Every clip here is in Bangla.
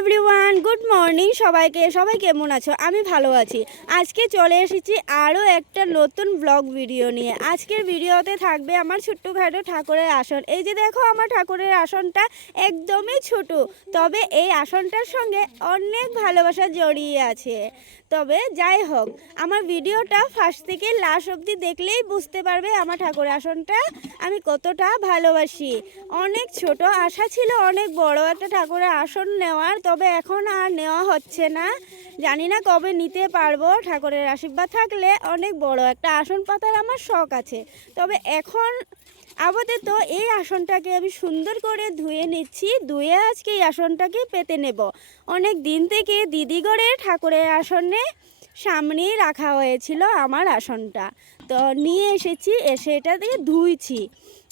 এভরিওয়ান, গুড মর্নিং সবাইকে। সবাই কেমন আছো? আমি ভালো আছি। আজকে চলে এসেছি আরও একটা নতুন ব্লগ ভিডিও নিয়ে। আজকের ভিডিওতে থাকবে আমার ছোট্টখাটো ঠাকুরের আসন। এই যে দেখো, আমার ঠাকুরের আসনটা একদমই ছোট, তবে এই আসনটার সঙ্গে অনেক ভালোবাসা জড়িয়ে আছে। তবে যাই হোক, আমার ভিডিওটা ফার্স্ট থেকে লাস্ট অবধি দেখলেই বুঝতে পারবে আমার ঠাকুরের আসনটা আমি কতটা ভালোবাসি। অনেক ছোট আশা ছিল অনেক বড় একটা ঠাকুরের আসন নেওয়ার, তবে এখন আর নেওয়া হচ্ছে না। জানি না কবে নিতে পারবো। ঠাকুরের আশীর্বাদ থাকলে অনেক বড় একটা আসন পাতার আমার শখ আছে। তবে এখন আপাতত এই আসনটাকে আমি সুন্দর করে ধুয়ে নিচ্ছি। ধুয়ে আজকে এই আসনটাকে পেতে নেব। অনেক দিন থেকে দিদিগড়ের ঠাকুরের আসনে সামনেই রাখা হয়েছিল আমার আসনটা, তো নিয়ে এসেছি। এসে এটা দিয়ে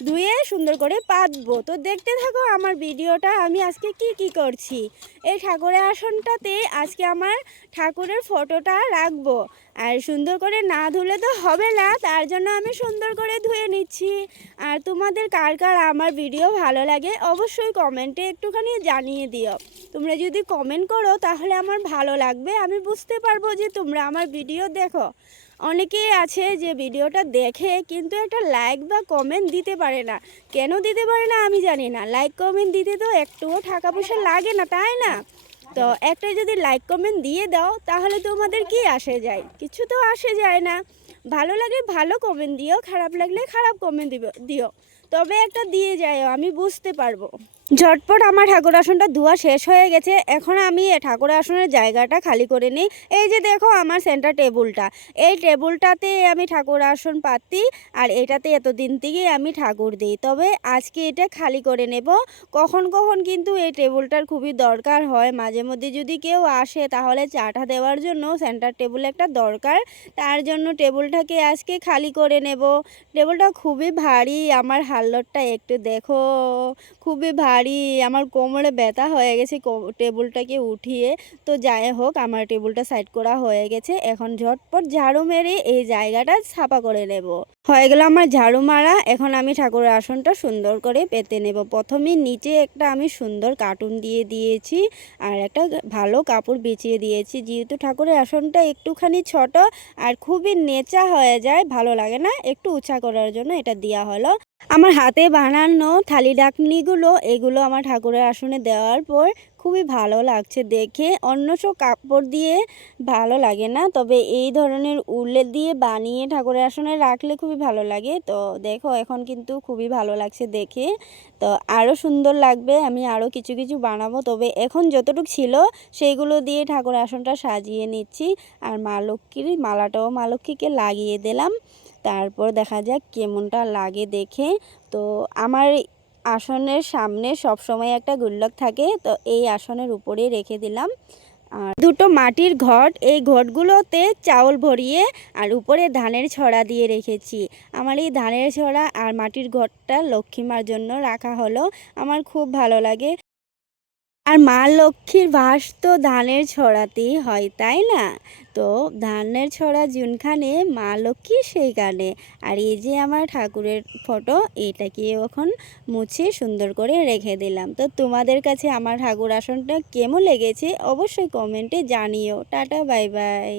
ধুয়ে সুন্দর করে পাতবো। তো দেখতে থাকো আমার ভিডিওটা, আমি আজকে কি করছি। এই ঠাকুরের আসনটাতে আজকে আমার ঠাকুরের ফটোটা রাখবো, আর সুন্দর করে না ধুলে তো হবে না, তার জন্য আমি সুন্দর করে ধুয়ে নিচ্ছি। আর তোমাদের কার কার আমার ভিডিও ভালো লাগে অবশ্যই কমেন্টে একটুখানি জানিয়ে দিও। তোমরা যদি কমেন্ট করো তাহলে আমার ভালো লাগবে, আমি বুঝতে পারবো যে তোমরা আমার ভিডিও দেখো। অনেকেই আছে যে ভিডিওটা দেখে কিন্তু একটা লাইক বা কমেন্ট দিতে পারে না। কেন দিতে পারে না আমি জানি না। লাইক কমেন্ট দিতে তো একটুও টাকা পয়সা লাগে না, তাই না? তো একটা যদি লাইক কমেন্ট দিয়ে দাও তাহলে তোমাদের কি আসে যায়? কিছু তো আসে যায় না। ভালো লাগলে ভালো কমেন্ট দিও, খারাপ লাগলে খারাপ কমেন্ট দিও, তবে একটা দিয়ে যাও, আমি বুঝতে পারবো। ঝটপট আমার ঠাকুর আসনটা ধোয়া শেষ হয়ে গেছে। এখন আমি ঠাকুর আসনের জায়গাটা খালি করে নিই। এই যে দেখো আমার সেন্টার টেবিলটা, এই টেবিলটাতে আমি ঠাকুর আসন পাতি, আর এটাতে এতদিন থেকেই আমি ঠাকুর দিই। তবে আজকে এটা খালি করে নেব। কখন কখন কিন্তু এই টেবিলটার খুবই দরকার হয়। মাঝে মধ্যে যদি কেউ আসে তাহলে চাটা দেওয়ার জন্য সেন্টার টেবিল একটা দরকার, তার জন্য টেবিলটাকে আজকে খালি করে নেব। টেবিলটা খুবই ভারী, আমার হাল্লরটা একটু দেখো, খুবই ভারী। আমার কোমরে ব্যথা হয়ে গেছে টেবিলটাকে উঠিয়ে। তো যাই হোক, আমার টেবিলটা সাইড করা হয়ে গেছে। এখন ঝটপট ঝাড়ু মেরে এই জায়গাটা সাফা করে নেব। হয়ে গেল আমার ঝাড়ু মারা। এখন আমি ঠাকুরের আসনটা সুন্দর করে পেতে নেব। প্রথমে নিচে একটা আমি সুন্দর কার্টুন দিয়ে দিয়েছি, আর একটা ভালো কাপড় বিছিয়ে দিয়েছি। যেহেতু ঠাকুরের আসনটা একটুখানি ছোট আর খুবই নেচা হয়ে যায়, ভালো লাগে না, একটু উঁচা করার জন্য এটা দেওয়া হলো। আমার হাতে বানানো থালি ডাকনিগুলো, এগুলো আমার ঠাকুরের আসনে দেওয়ার পর খুবই ভালো লাগছে দেখে। অন্য সব কাপড় দিয়ে ভালো লাগে না, তবে এই ধরনের উলের দিয়ে বানিয়ে ঠাকুরের আসনে রাখলে খুবই ভালো লাগে। তো দেখো এখন কিন্তু খুবই ভালো লাগছে দেখে। তো আরও সুন্দর লাগবে, আমি আরও কিছু কিছু বানাবো। তবে এখন যতটুকু ছিল সেইগুলো দিয়ে ঠাকুরের আসনটা সাজিয়ে নিচ্ছি। আর মা লক্ষ্মীর মালাটাও মা লক্ষ্মীকে লাগিয়ে দিলাম। তারপর দেখা যাক কেমনটা লাগে দেখে। তো আমার আসনের সামনে সব সময় একটা গুল্লক থাকে, তো এই আসনের উপরেই রেখে দিলাম। আর দুটো মাটির ঘট, এই ঘটগুলোতে চাউল ভরিয়ে আর উপরে ধানের ছড়া দিয়ে রেখেছি। আমার এই ধানের ছড়া আর মাটির ঘটটা লক্ষ্মীমার জন্য রাখা হলো। আমার খুব ভালো লাগে। আর মা লক্ষ্মীর বাস তো ধানের ছড়াতেই হয়, তাই না? তো ধানের ছড়া যেখানে মা লক্ষ্মী সেইখানে। আর এই যে আমার ঠাকুরের ফটো, এটাকে এখন মুছে সুন্দর করে রেখে দিলাম। তো তোমাদের কাছে আমার ঠাকুর আসনটা কেমন লেগেছে অবশ্যই কমেন্টে জানিও। Tata, bye bye.